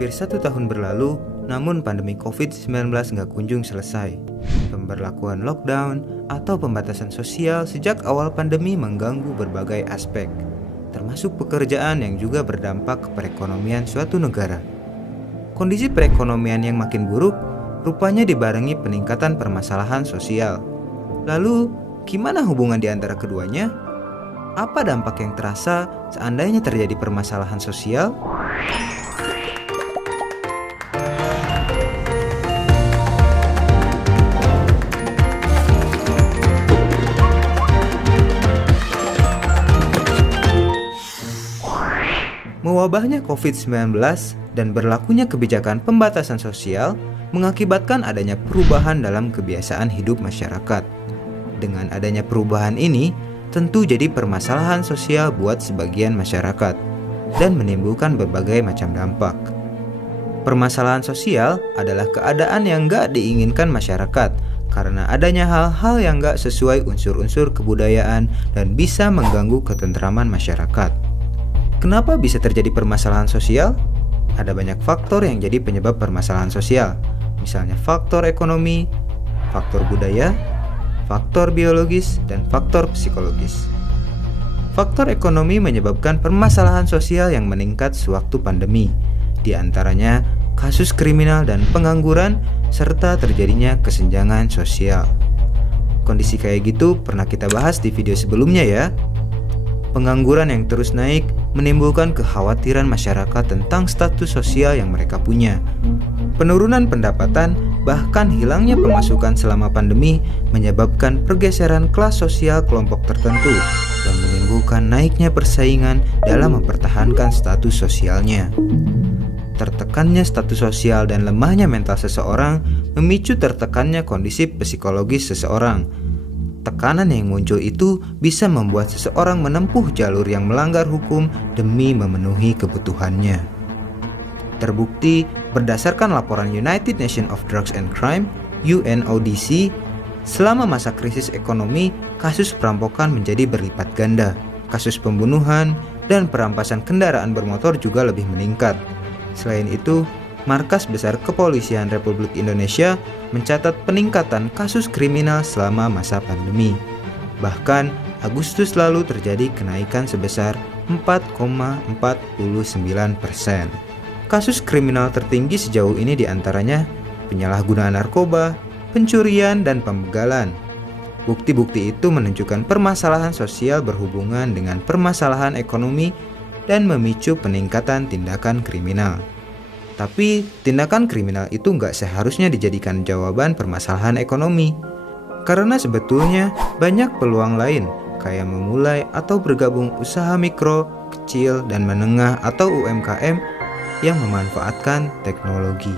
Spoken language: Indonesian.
Hampir 1 tahun berlalu, namun pandemi COVID-19 nggak kunjung selesai. Pemberlakuan lockdown atau pembatasan sosial sejak awal pandemi mengganggu berbagai aspek, termasuk pekerjaan yang juga berdampak ke perekonomian suatu negara. Kondisi perekonomian yang makin buruk rupanya dibarengi peningkatan permasalahan sosial. Lalu, gimana hubungan di antara keduanya? Apa dampak yang terasa seandainya terjadi permasalahan sosial? Mewabahnya COVID-19 dan berlakunya kebijakan pembatasan sosial mengakibatkan adanya perubahan dalam kebiasaan hidup masyarakat. Dengan adanya perubahan ini, tentu jadi permasalahan sosial buat sebagian masyarakat dan menimbulkan berbagai macam dampak. Permasalahan sosial adalah keadaan yang gak diinginkan masyarakat karena adanya hal-hal yang gak sesuai unsur-unsur kebudayaan dan bisa mengganggu ketentraman masyarakat. Kenapa bisa terjadi permasalahan sosial? Ada banyak faktor yang jadi penyebab permasalahan sosial, misalnya faktor ekonomi, faktor budaya, faktor biologis, dan faktor psikologis. Faktor ekonomi menyebabkan permasalahan sosial yang meningkat sewaktu pandemi, di antaranya kasus kriminal dan pengangguran, serta terjadinya kesenjangan sosial. Kondisi kayak gitu pernah kita bahas di video sebelumnya ya. Pengangguran yang terus naik menimbulkan kekhawatiran masyarakat tentang status sosial yang mereka punya. Penurunan pendapatan, bahkan hilangnya pemasukan selama pandemi menyebabkan pergeseran kelas sosial kelompok tertentu yang menimbulkan naiknya persaingan dalam mempertahankan status sosialnya. Tertekannya status sosial dan lemahnya mental seseorang memicu tertekannya kondisi psikologis seseorang. Tekanan yang muncul itu bisa membuat seseorang menempuh jalur yang melanggar hukum demi memenuhi kebutuhannya. Terbukti berdasarkan laporan United Nations of Drugs and Crime (UNODC), selama masa krisis ekonomi, kasus perampokan menjadi berlipat ganda. Kasus pembunuhan dan perampasan kendaraan bermotor juga lebih meningkat. Selain itu, Markas Besar Kepolisian Republik Indonesia mencatat peningkatan kasus kriminal selama masa pandemi. Bahkan, Agustus lalu terjadi kenaikan sebesar 4,49%. Kasus kriminal tertinggi sejauh ini diantaranya penyalahgunaan narkoba, pencurian, dan pembegalan. Bukti-bukti itu menunjukkan permasalahan sosial berhubungan dengan permasalahan ekonomi dan memicu peningkatan tindakan kriminal. Tapi, tindakan kriminal itu nggak seharusnya dijadikan jawaban permasalahan ekonomi. Karena sebetulnya banyak peluang lain, kayak memulai atau bergabung usaha mikro, kecil, dan menengah atau UMKM yang memanfaatkan teknologi.